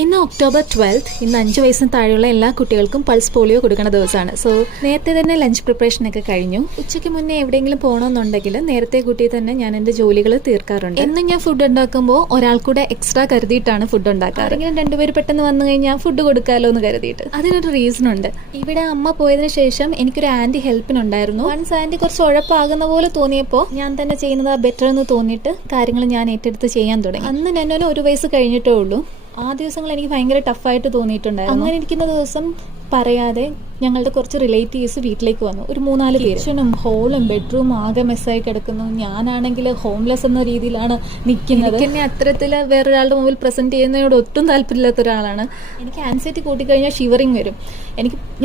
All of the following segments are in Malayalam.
ഇന്ന് ഒക്ടോബർ 12 ഇന്ന് 5 വയസ്സിന് താഴെയുള്ള എല്ലാ കുട്ടികൾക്കും പൾസ് പോളിയോ കൊടുക്കുന്ന ദിവസമാണ്. സോ നേരത്തെ തന്നെ ലഞ്ച് പ്രിപ്പറേഷനൊക്കെ കഴിഞ്ഞു. ഉച്ചയ്ക്ക് മുന്നേ എവിടെയെങ്കിലും പോകണമെന്നുണ്ടെങ്കിൽ നേരത്തെ കൂട്ടി തന്നെ ഞാൻ എൻ്റെ ജോലികൾ തീർക്കാറുണ്ട്. എന്നും ഞാൻ ഫുഡ് ഉണ്ടാക്കുമ്പോൾ ഒരാൾ കൂടെ എക്സ്ട്രാ കരുതിയിട്ടാണ് ഫുഡ് ഉണ്ടാക്കാറ്. ആരെങ്കിലും രണ്ടുപേര് പെട്ടെന്ന് വന്നു കഴിഞ്ഞാൽ ഫുഡ് കൊടുക്കാമല്ലോ എന്ന് കരുതിയിട്ട്. അതിനൊരു റീസൺ ഉണ്ട്. ഇവിടെ അമ്മ പോയതിനു ശേഷം എനിക്കൊരു ആൻറ്റി ഹെൽപ്പിനുണ്ടായിരുന്നു. വൺസ് ആൻറ്റി കുറച്ച് ഉഴപ്പാകുന്ന പോലെ തോന്നിയപ്പോൾ ഞാൻ തന്നെ ചെയ്യുന്നത് ബെറ്റർ എന്ന് തോന്നിയിട്ട് കാര്യങ്ങൾ ഞാൻ ഏറ്റെടുത്ത് ചെയ്യാൻ തുടങ്ങി. അന്ന് നന്നോന് 1 വയസ്സ് കഴിഞ്ഞിട്ടേ ഉള്ളൂ. ആ ദിവസങ്ങൾ എനിക്ക് ഭയങ്കര ടഫായിട്ട് തോന്നിയിട്ടുണ്ടായിരുന്നു. അങ്ങനെ ഇരിക്കുന്ന ദിവസം പറയാതെ ഞങ്ങളുടെ കുറച്ച് റിലേറ്റീവ്സ് വീട്ടിലേക്ക് വന്നു. ഒരു 3-4 പേര്. കിച്ചണും ഹോളും ബെഡ്റൂം ആകെ മെസ്സായി കിടക്കുന്നു. ഞാനാണെങ്കിൽ ഹോംലെസ് എന്ന രീതിയിലാണ് നിൽക്കുന്നത്. എന്നെ അത്തരത്തിൽ വേറൊരാളുടെ മുമ്പിൽ പ്രസന്റ് ചെയ്യുന്നതിനോട് ഒട്ടും താല്പര്യമില്ലാത്ത ഒരാളാണ്. എനിക്ക് ആൻസൈറ്റി കൂട്ടിക്കഴിഞ്ഞാൽ ഷിവറിങ് വരും.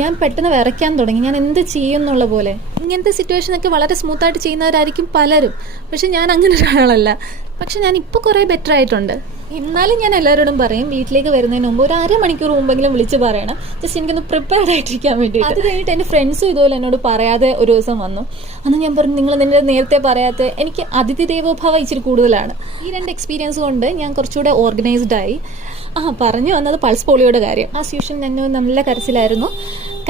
ഞാൻ പെട്ടെന്ന് വിറയ്ക്കാൻ തുടങ്ങി. ഞാൻ എന്ത് ചെയ്യും എന്നുള്ള പോലെ. ഇങ്ങനത്തെ സിറ്റുവേഷനൊക്കെ വളരെ സ്മൂത്തായിട്ട് ചെയ്യുന്നവരായിരിക്കും പലരും. പക്ഷെ ഞാൻ അങ്ങനെ ഒരാളല്ല. പക്ഷെ ഞാൻ ഇപ്പോൾ കുറേ ബെറ്റർ ആയിട്ടുണ്ട്. എന്നാലും ഞാൻ എല്ലാവരോടും പറയും, വീട്ടിലേക്ക് വരുന്നതിന് മുമ്പ് ഒരു 1/2 മണിക്കൂർ മുമ്പെങ്കിലും വിളിച്ച് പറയണം, ജസ്റ്റ് എനിക്കൊന്ന് പ്രിപ്പയർഡ് ആയിട്ടിരിക്കാൻ വേണ്ടി. അത് കഴിഞ്ഞിട്ട് എൻ്റെ ഫ്രണ്ട്സും ഇതുപോലെ എന്നോട് പറയാതെ ഒരു ദിവസം വന്നു. അന്ന് ഞാൻ പറഞ്ഞു, നിങ്ങൾ നിന്റെ നേരത്തെ പറയാത്ത. എനിക്ക് അതിഥി ദേവോഭവ ഇച്ചിരി കൂടുതലാണ്. ഈ 2 എക്സ്പീരിയൻസ് കൊണ്ട് ഞാൻ കുറച്ചുകൂടെ ഓർഗനൈസ്ഡ് ആയി. പറഞ്ഞു വന്നത് പൾസ് പോളിയോയുടെ കാര്യം. ആ സ്യൂഷൻ തന്നെ നല്ല കരച്ചിലായിരുന്നു.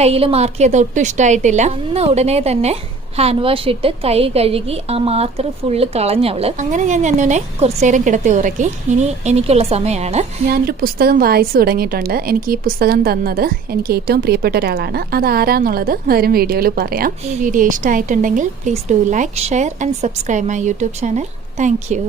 കയ്യിൽ മാർക്ക് ചെയ്ത് ഒട്ടും ഇഷ്ടമായിട്ടില്ല. അന്ന് ഉടനെ തന്നെ ഹാൻഡ് വാഷ് ഇട്ട് കൈ കഴുകി ആ മാർക്കർ ഫുള്ള് കളഞ്ഞവള്. അങ്ങനെ ഞാൻ നന്നുനെ കുറച്ചു നേരം കിടത്തി ഉറക്കി. ഇനി എനിക്കുള്ള സമയമാണ്. ഞാനൊരു പുസ്തകം വായിച്ചു തുടങ്ങിയിട്ടുണ്ട്. എനിക്ക് ഈ പുസ്തകം തന്നത് എനിക്ക് ഏറ്റവും പ്രിയപ്പെട്ട ഒരാളാണ്. അത് ആരാന്നുള്ളത് വരും വീഡിയോയിൽ പറയാം. ഈ വീഡിയോ ഇഷ്ടമായിട്ടുണ്ടെങ്കിൽ please do like, share and subscribe my YouTube channel. Thank you.